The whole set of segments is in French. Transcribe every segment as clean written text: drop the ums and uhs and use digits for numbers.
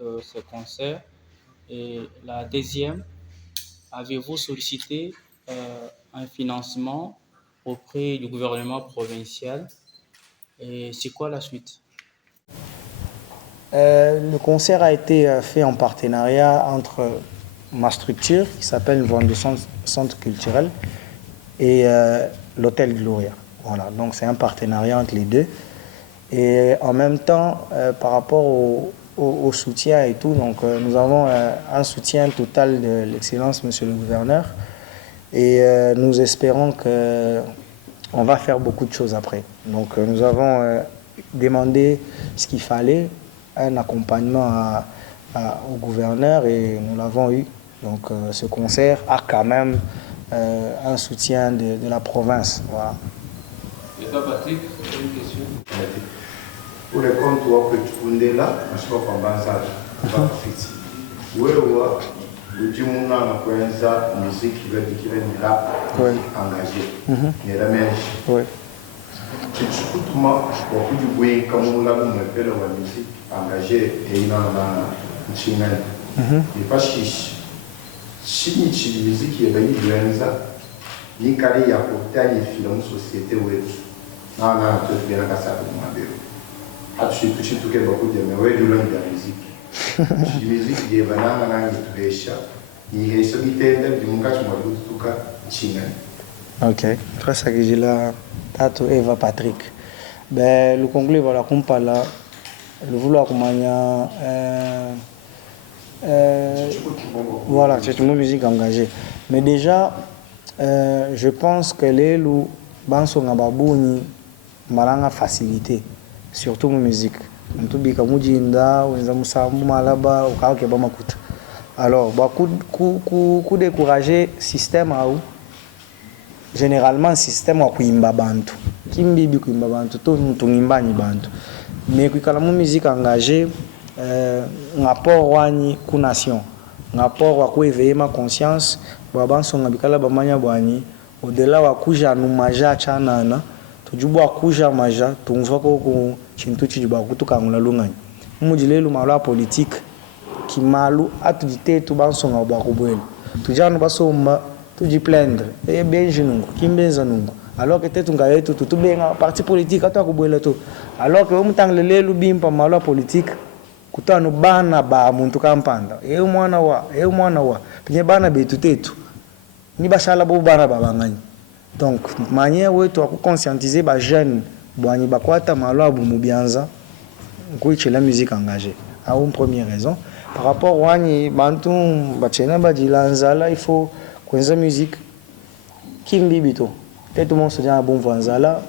de ces concerts? Et la deuxième, avez-vous sollicité un financement auprès du gouvernement provincial? Et c'est quoi la suite? Le concert a été fait en partenariat entre ma structure, qui s'appelle Vendée Centre Culturel, et l'Hôtel Gloria. Voilà, donc c'est un partenariat entre les deux. Et en même temps, par rapport au soutien et tout, donc nous avons un soutien total de l'Excellence, Monsieur le Gouverneur, et nous espérons que on va faire beaucoup de choses après. Donc nous avons demandé ce qu'il fallait, un accompagnement au gouverneur, et nous l'avons eu. Donc ce concert a quand même un soutien de la province. Voilà. Et toi, Patrick, une question? Pour répondre à ce que là, je suis pas musique qui va rap engagé. Il y a la même. Tu écoutes moi, beaucoup de bruit comme on l'a appelle la musique engagée et il en a une chimère. Et parce que si ni ci musique qui est venue de l'Enza, ni carré y a porté à une film société où non non tout bien la ça pour moi de. À tout que beaucoup de mais ouais de la musique. La musique qui est venue à une pêche. Ok, très ça que j'ai là, Tato Eva Patrick. Ben, le Congolais, voilà, comme par là, le vouloir comme voilà, c'est une musique engagée. Mais déjà, je pense que les loups, banso ngababouni, malanga facilité, surtout ma musique. Tout bika mujinda, wenza musambu malaba, ukauke bamakuta. Alors, coup décourager système à où généralement système à kuimba bantu. Kimbibi kuimba bantu, tout tungimba ni bantu. Mais kui kala musique engagée, rapport wani ku nation, rapport wa ku éveiller ma conscience, baban son ngabikala bamanya bwani, au-delà wa kuja numaja chanana, tujubu akuja maja, tungva ko chintu chijuba kutukangula lungani. Mujilelu malwa politique. Kimalu atudite tu bansonga bakubwele tujanu basomba tuji plaindre e benje nungu kimbenza nungu alors que tetu ngayetu tutubenga parti politique atakubwele to alors que umtanglele lubimpa malwa politique kutano bana ba muntu kampanda e mwana wa pinye bana betu tetu ni bashala bo bana babangani donc manière wetu aku conscientiser ba jeune bwani bakwata malwa bu mubianza kuiche la musique engagée à une première raison. Par rapport à Bantu, il faut que musique qui mbibito. Peut-être tout le monde se dit un bon vanzala,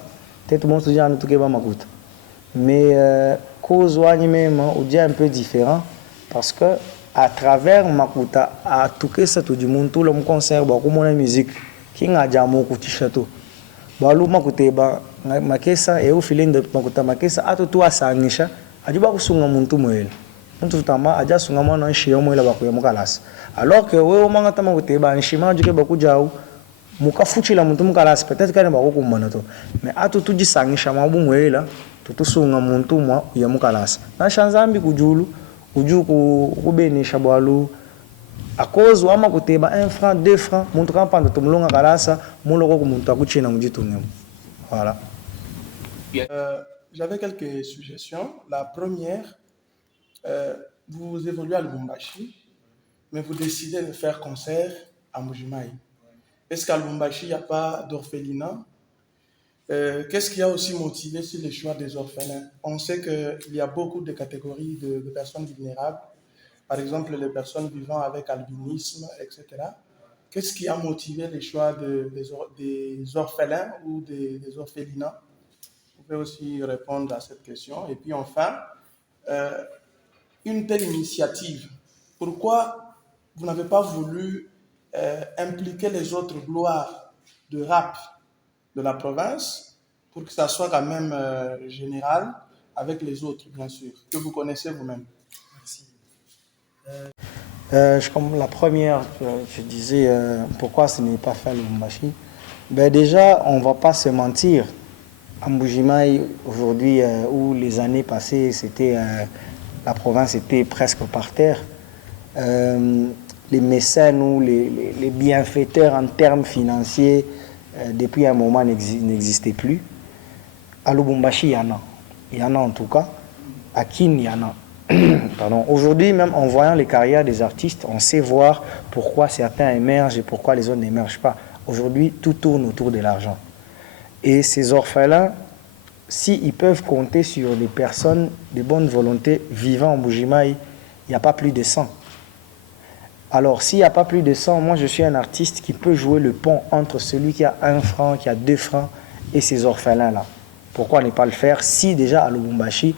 peut-être tout le monde se dit un truc makuta. Mais cause wani même ou dit un peu différent parce que à travers makuta à tout que ça tout du monde tout le monde concert beaucoup mon musique qui n'a jamais kuti château. Balu makuta ba makesa et au feeling de makuta makesa à tout asangisha ajuba kusunga muntu mwele. Alors que we omanga tama kuteba nshima juke bakujau mukafuchila muntu mukalasi peut-être kane bakokumbana to mais atu tujisangisha mabumwela tutusunga muntu mwa ya mukalasi na shanzambi kujulu ujuku kubenisha bwalu à cause wama kuteba 1 franc 2 francs muntu kampanda tumulonga kalasa muloko ku muntu akuchina mujitungemu. Voilà. J'avais quelques suggestions. La première, vous évoluez à Lubumbashi, mais vous décidez de faire concert à Mbujimaï. Est-ce qu'à Lubumbashi, il n'y a pas d'orphelinat? Qu'est-ce qui a aussi motivé sur le choix des orphelins? On sait qu'il y a beaucoup de catégories de personnes vulnérables, par exemple les personnes vivant avec albinisme, etc. Qu'est-ce qui a motivé le choix des orphelins ou des orphelinats? Vous pouvez aussi répondre à cette question. Et puis enfin, une telle initiative, pourquoi vous n'avez pas voulu impliquer les autres gloires de rap de la province pour que ça soit quand même général avec les autres, bien sûr, que vous connaissez vous-même? Merci. Comme la première, je disais pourquoi ce n'est pas fait à Lubumbashi. Ben déjà, on ne va pas se mentir. À Mbujimaï, aujourd'hui, où les années passées, c'était la province était presque par terre. Les mécènes ou les bienfaiteurs en termes financiers, depuis un moment, n'existaient plus. À Lubumbashi, il y en a. Il y en a en tout cas. À Kin, il y en a. Pardon. Aujourd'hui, même en voyant les carrières des artistes, on sait voir pourquoi certains émergent et pourquoi les autres n'émergent pas. Aujourd'hui, tout tourne autour de l'argent. Et ces orphelins, s'ils peuvent compter sur des personnes de bonne volonté vivant en Mbuji-Mayi, il n'y a pas plus de 100. Alors, s'il n'y a pas plus de 100, moi je suis un artiste qui peut jouer le pont entre celui qui a 1 franc, qui a 2 francs et ces orphelins-là. Pourquoi ne pas le faire si déjà à Lubumbashi,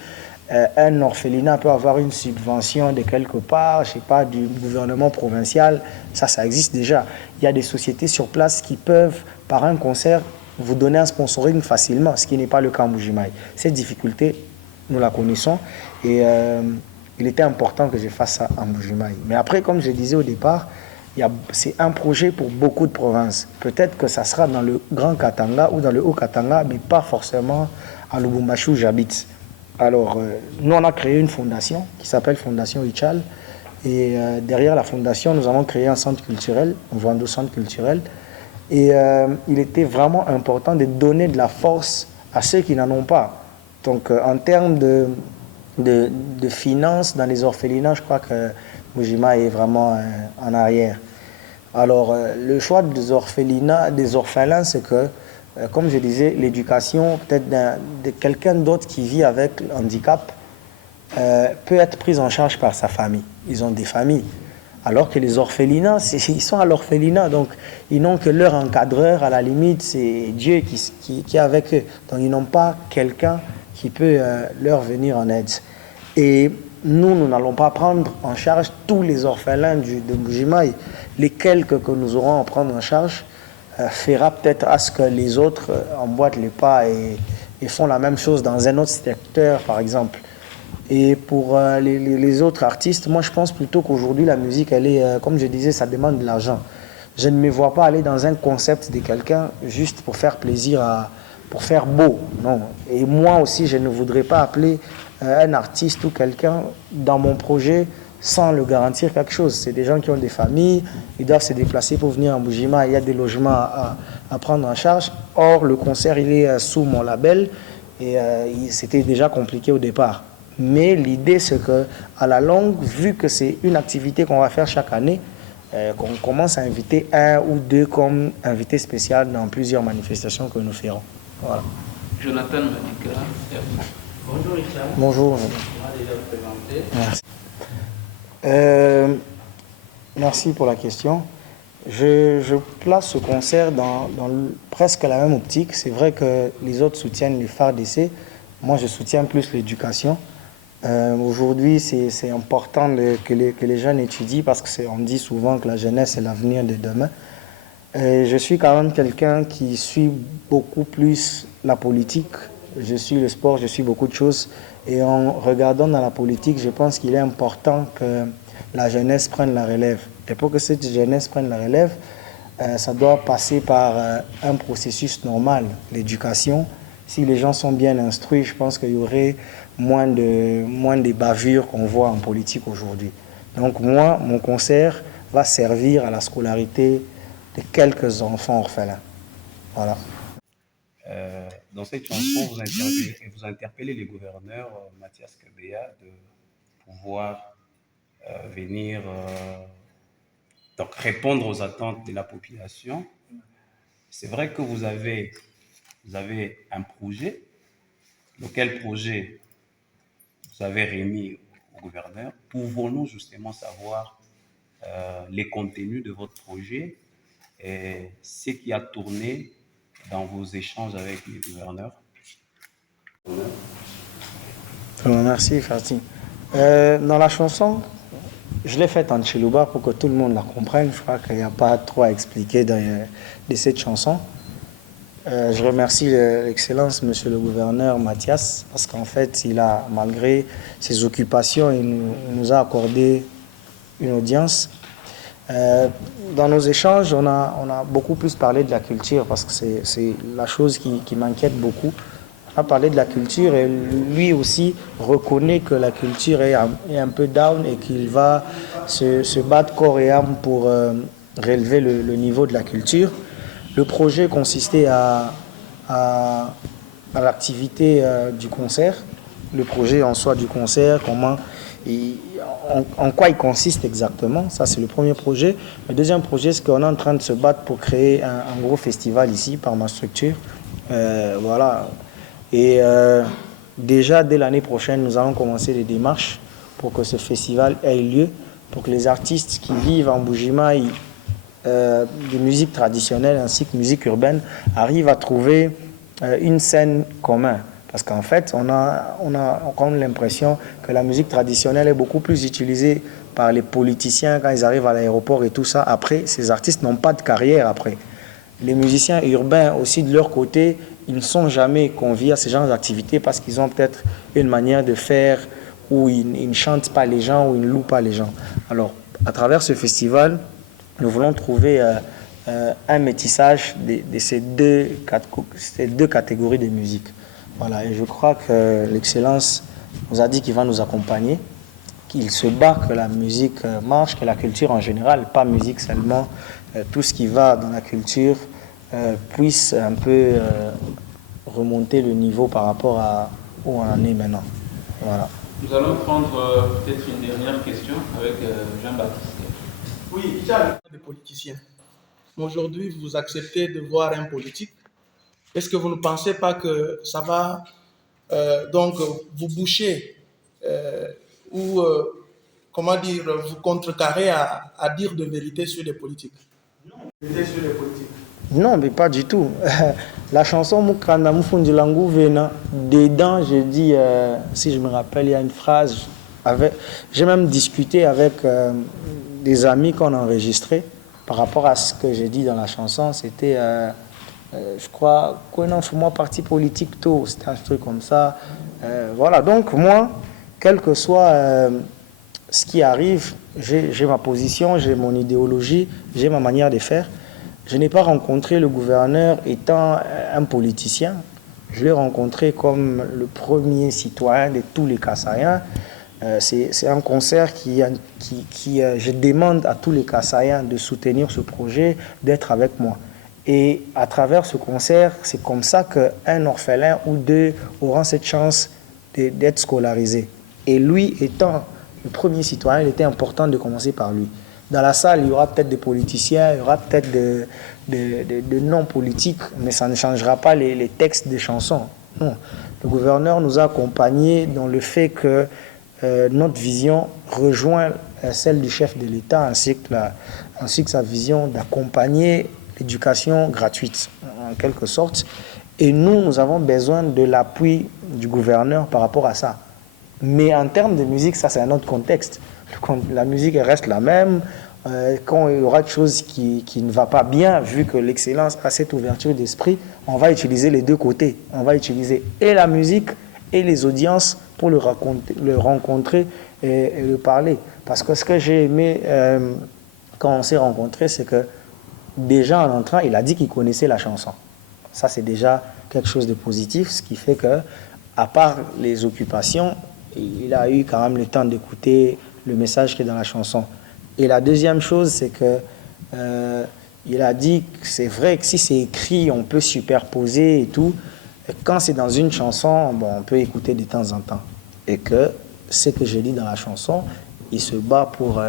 un orphelinat peut avoir une subvention de quelque part, je ne sais pas, du gouvernement provincial, ça existe déjà. Il y a des sociétés sur place qui peuvent, par un concert, vous donner un sponsoring facilement, ce qui n'est pas le cas en Mbuji-Mayi. Cette difficulté, nous la connaissons et il était important que je fasse ça en Mbuji-Mayi. Mais après, comme je disais au départ, c'est un projet pour beaucoup de provinces. Peut-être que ça sera dans le Grand Katanga ou dans le Haut Katanga, mais pas forcément à Lubumbashi où j'habite. Alors, nous, on a créé une fondation qui s'appelle Fondation Ichal. Et derrière la fondation, nous avons créé un centre culturel, un Vando centre culturel. Et il était vraiment important de donner de la force à ceux qui n'en ont pas. Donc, en termes de finances dans les orphelinats, je crois que Mbuji-Mayi est vraiment en arrière. Alors, le choix des orphelins, c'est que, comme je disais, l'éducation peut-être de quelqu'un d'autre qui vit avec le handicap peut être prise en charge par sa famille. Ils ont des familles. Alors que les orphelinats, ils sont à l'orphelinat, donc ils n'ont que leur encadreur, à la limite, c'est Dieu qui est avec eux. Donc ils n'ont pas quelqu'un qui peut leur venir en aide. Et nous n'allons pas prendre en charge tous les orphelins de Mbuji-Mayi. Les quelques que nous aurons à prendre en charge fera peut-être à ce que les autres emboîtent les pas et font la même chose dans un autre secteur, par exemple. Et pour les autres artistes, moi je pense plutôt qu'aujourd'hui la musique, elle est, comme je disais, ça demande de l'argent. Je ne me vois pas aller dans un concept de quelqu'un juste pour faire plaisir, pour faire beau. Non. Et moi aussi, je ne voudrais pas appeler un artiste ou quelqu'un dans mon projet sans le garantir quelque chose. C'est des gens qui ont des familles, ils doivent se déplacer pour venir en Mbuji-Mayi, il y a des logements à prendre en charge. Or, le concert, il est sous mon label et c'était déjà compliqué au départ. Mais l'idée, c'est qu'à la longue, vu que c'est une activité qu'on va faire chaque année, qu'on commence à inviter 1 ou 2 comme invité spécial dans plusieurs manifestations que nous ferons. Voilà. Jonathan Madika. Bonjour Richard. Bonjour. On m'a déjà présenté. Merci. Merci pour la question. Je place ce concert dans presque la même optique. C'est vrai que les autres soutiennent les phares d'essai. Moi, je soutiens plus l'éducation. Aujourd'hui, c'est important que les jeunes étudient parce qu'on dit souvent que la jeunesse est l'avenir de demain. Je suis quand même quelqu'un qui suit beaucoup plus la politique. Je suis le sport, je suis beaucoup de choses. Et en regardant dans la politique, je pense qu'il est important que la jeunesse prenne la relève. Et pour que cette jeunesse prenne la relève, ça doit passer par un processus normal, l'éducation. Si les gens sont bien instruits, je pense qu'il y aurait moins de bavures qu'on voit en politique aujourd'hui. Donc moi, mon concert va servir à la scolarité de quelques enfants orphelins. Voilà. Dans cette chanson, vous interpellez les gouverneurs Mathias Kabeya de pouvoir venir donc répondre aux attentes de la population. C'est vrai que vous avez un projet. Lequel projet vous avez remis au gouverneur? Pouvons-nous justement savoir les contenus de votre projet et ce qui a tourné dans vos échanges avec les gouverneurs? Merci, Fatih. Dans la chanson, je l'ai faite en Chiluba pour que tout le monde la comprenne. Je crois qu'il n'y a pas trop à expliquer de cette chanson. Je remercie l'excellence, monsieur le gouverneur Mathias, parce qu'en fait, malgré ses occupations, il nous a accordé une audience. Dans nos échanges, on a beaucoup plus parlé de la culture, parce que c'est la chose qui m'inquiète beaucoup. a parlé de la culture et lui aussi reconnaît que la culture est un peu down et qu'il va se battre corps et âme pour relever le niveau de la culture. Le projet consistait à l'activité du concert, le projet en soi du concert, en quoi il consiste exactement. Ça, c'est le premier projet. Le deuxième projet, c'est qu'on est en train de se battre pour créer un gros festival ici par ma structure. Voilà. Et déjà, dès l'année prochaine, nous allons commencer les démarches pour que ce festival ait lieu, pour que les artistes qui vivent en Mbuji-Mayi de musique traditionnelle ainsi que musique urbaine arrivent à trouver une scène commune. Parce qu'en fait, on a l'impression que la musique traditionnelle est beaucoup plus utilisée par les politiciens quand ils arrivent à l'aéroport et tout ça. Après, ces artistes n'ont pas de carrière après. Les musiciens urbains aussi, de leur côté, ils ne sont jamais conviés à ce genre d'activités parce qu'ils ont peut-être une manière de faire où ils ne chantent pas les gens, où ils ne louent pas les gens. Alors, à travers ce festival, nous voulons trouver un métissage de ces deux catégories de musique. Voilà, et je crois que l'Excellence nous a dit qu'il va nous accompagner, qu'il se bat que la musique marche, que la culture en général, pas musique seulement, tout ce qui va dans la culture puisse un peu remonter le niveau par rapport à où on en est maintenant. Voilà. Nous allons prendre peut-être une dernière question avec Jean-Baptiste. Oui, il y a des politiciens. Aujourd'hui, vous acceptez de voir un politique. Est-ce que vous ne pensez pas que ça va donc vous boucher ou, comment dire, vous contrecarrer à dire de vérité sur les politiques? Non, mais pas du tout. La chanson Mukanda Mufundilangu Vena, dedans, je dis, si je me rappelle, il y a une phrase. J'ai même discuté avec des amis qu'on a enregistrés par rapport à ce que j'ai dit dans la chanson. C'était, je crois, moi parti politique tôt, c'était un truc comme ça. Voilà, donc moi, quel que soit ce qui arrive, j'ai ma position, j'ai mon idéologie, j'ai ma manière de faire. Je n'ai pas rencontré le gouverneur étant un politicien. Je l'ai rencontré comme le premier citoyen de tous les Kassaïens. C'est un concert je demande à tous les Kassaïens de soutenir ce projet, d'être avec moi. Et à travers ce concert, c'est comme ça qu'un orphelin ou deux auront cette chance d'être scolarisé. Et lui étant le premier citoyen, il était important de commencer par lui. Dans la salle, il y aura peut-être des politiciens, il y aura peut-être des non-politiques, mais ça ne changera pas les textes des chansons. Non. Le gouverneur nous a accompagnés dans le fait que notre vision rejoint celle du chef de l'État, ainsi que sa vision d'accompagner l'éducation gratuite, en quelque sorte. Et nous avons besoin de l'appui du gouverneur par rapport à ça. Mais en termes de musique, ça c'est un autre contexte. La musique reste la même. Quand il y aura quelque chose qui ne va pas bien, vu que l'excellence a cette ouverture d'esprit, on va utiliser les deux côtés. On va utiliser et la musique et les audiences pour le rencontrer et le parler. Parce que ce que j'ai aimé quand on s'est rencontrés, c'est que déjà en entrant, il a dit qu'il connaissait la chanson. Ça, c'est déjà quelque chose de positif, ce qui fait que, à part les occupations, il a eu quand même le temps d'écouter le message qui est dans la chanson. Et la deuxième chose, c'est que il a dit que c'est vrai que si c'est écrit, on peut superposer et tout. Et quand c'est dans une chanson, bon, on peut écouter de temps en temps. Et que ce que j'ai dit dans la chanson, il se bat pour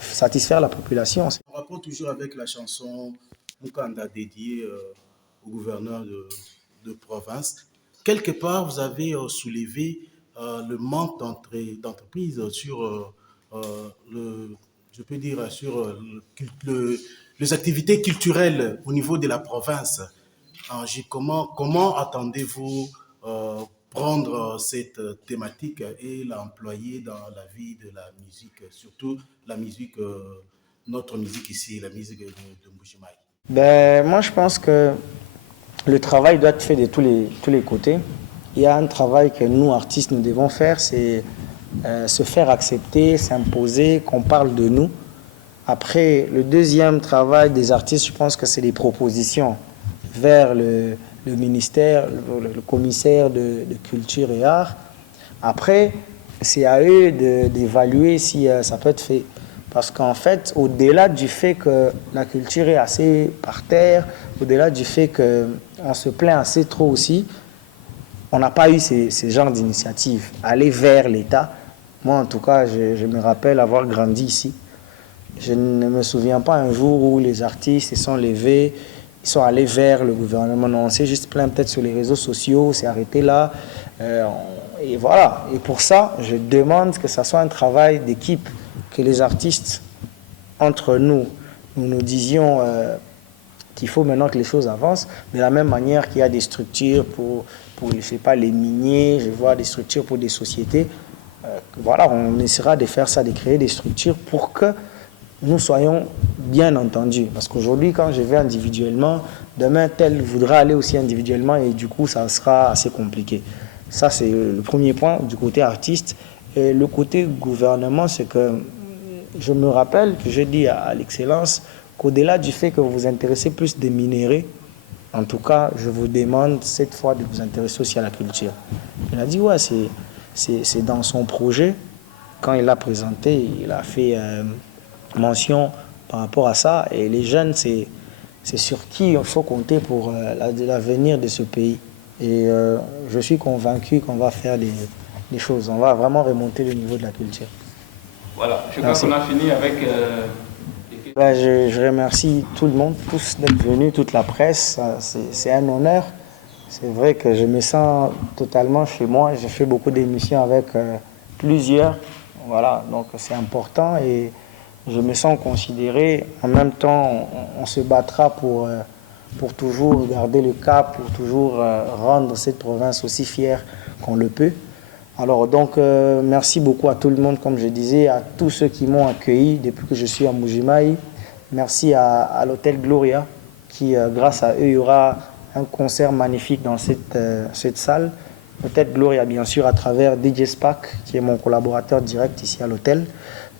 satisfaire la population. On rapport toujours avec la chanson Mukanda dédiée au gouverneur de province. Quelque part, vous avez soulevé le manque d'entreprise sur je peux dire, sur les activités culturelles au niveau de la province. Comment attendez-vous prendre cette thématique et l'employer dans la vie de la musique, surtout la musique, notre musique ici, la musique de Mbuji-Mayi? Moi, je pense que le travail doit être fait de tous les côtés. Il y a un travail que nous, artistes, nous devons faire, c'est se faire accepter, s'imposer, qu'on parle de nous. Après, le deuxième travail des artistes, je pense que c'est les propositions vers le le ministère, le commissaire de culture et art. Après, c'est à eux d'évaluer si ça peut être fait. Parce qu'en fait, au-delà du fait que la culture est assez par terre, au-delà du fait qu'on se plaint assez trop aussi, on n'a pas eu ces genres d'initiatives. Aller vers l'État. Moi, en tout cas, je me rappelle avoir grandi ici. Je ne me souviens pas un jour où les artistes se sont levés, ils sont allés vers le gouvernement. Non, on s'est juste plaint peut-être sur les réseaux sociaux, c'est arrêté là. Et voilà. Et pour ça, je demande que ça soit un travail d'équipe, que les artistes, entre nous disions qu'il faut maintenant que les choses avancent, de la même manière qu'il y a des structures pour je sais pas, les miniers, je vois des structures pour des sociétés. Voilà, on essaiera de faire ça, de créer des structures pour que nous soyons bien entendus. Parce qu'aujourd'hui, quand je vais individuellement, demain, tel voudra aller aussi individuellement et du coup, ça sera assez compliqué. Ça, c'est le premier point du côté artiste. Et le côté gouvernement, c'est que je me rappelle que j'ai dit à l'Excellence qu'au-delà du fait que vous vous intéressez plus des minéraux, en tout cas, je vous demande cette fois de vous intéresser aussi à la culture. Il a dit, ouais, c'est dans son projet. Quand il l'a présenté, il a fait mention par rapport à ça. Et les jeunes, c'est sur qui il faut compter pour l'avenir de ce pays. Et je suis convaincu qu'on va faire des choses. On va vraiment remonter le niveau de la culture. Voilà, je crois qu'on a fini avec... Je remercie tout le monde, tous d'être venus, toute la presse. C'est un honneur. C'est vrai que je me sens totalement chez moi. J'ai fait beaucoup d'émissions avec plusieurs. Voilà, donc c'est important et je me sens considéré. En même temps, on se battra pour toujours garder le cap, pour toujours rendre cette province aussi fière qu'on le peut. Alors donc, merci beaucoup à tout le monde, comme je disais, à tous ceux qui m'ont accueilli depuis que je suis à Mbuji-Mayi. Merci à l'hôtel Gloria, qui, grâce à eux, il y aura un concert magnifique dans cette salle. L'hôtel Gloria, bien sûr, à travers DJ Spack, qui est mon collaborateur direct ici à l'hôtel.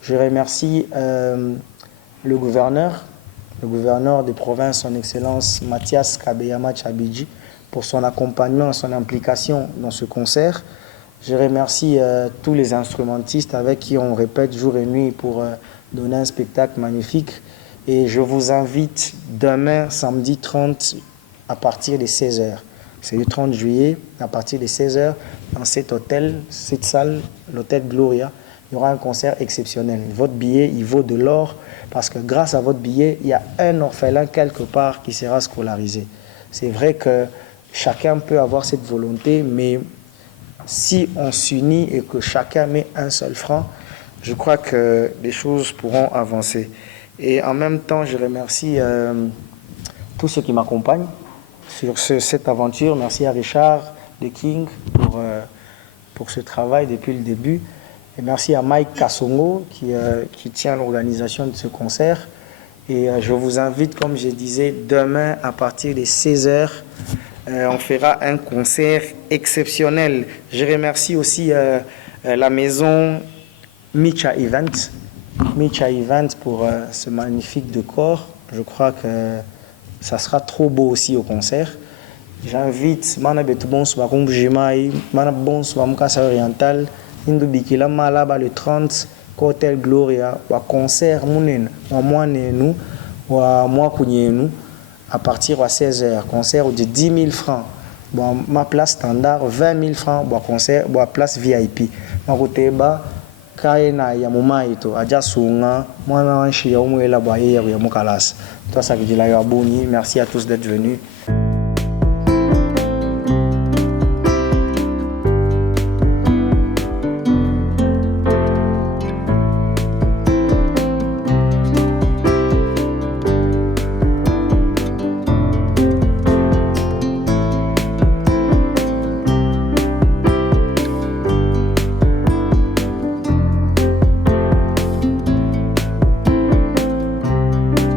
Je remercie le gouverneur des provinces, son Excellence Mathias Kabeyama Tchabidji, pour son accompagnement, son implication dans ce concert. Je remercie tous les instrumentistes avec qui on répète jour et nuit pour donner un spectacle magnifique. Et je vous invite demain, samedi 30, à partir de 16h. C'est le 30 juillet, à partir de 16h, dans cet hôtel, cette salle, l'hôtel Gloria, il y aura un concert exceptionnel. Votre billet, il vaut de l'or parce que grâce à votre billet, il y a un orphelin quelque part qui sera scolarisé. C'est vrai que chacun peut avoir cette volonté, mais si on s'unit et que chacun met un seul franc, je crois que les choses pourront avancer. Et en même temps, je remercie tous ceux qui m'accompagnent sur cette aventure. Merci à Richard de King pour ce travail depuis le début. Et merci à Mike Kassongo qui tient l'organisation de ce concert. Et je vous invite, comme je disais, demain à partir de 16h, on fera un concert exceptionnel. Je remercie aussi la maison Micha Event. Micha Event pour ce magnifique décor. Je crois que ça sera trop beau aussi au concert. J'invite Mana Betubon Swakum Jimaï, Mana Bon Swamkasa Oriental, Hindu Bikila Malaba le 30, Hotel Gloria, wa concert Mounen, wa Moinenu, wa Moakunyenu, à partir de 16h. Concert de 10 000 francs. Bon, ma place standard, 20 000 francs, bon, concert, bon, place VIP. Ma côté bas, Kaina ya Mumaito, Adja Sunga, Mwana Wanshi ya Umuela Boye ya Mukalas. Toi, ça veut dire la Yaboni. Merci à tous d'être venus.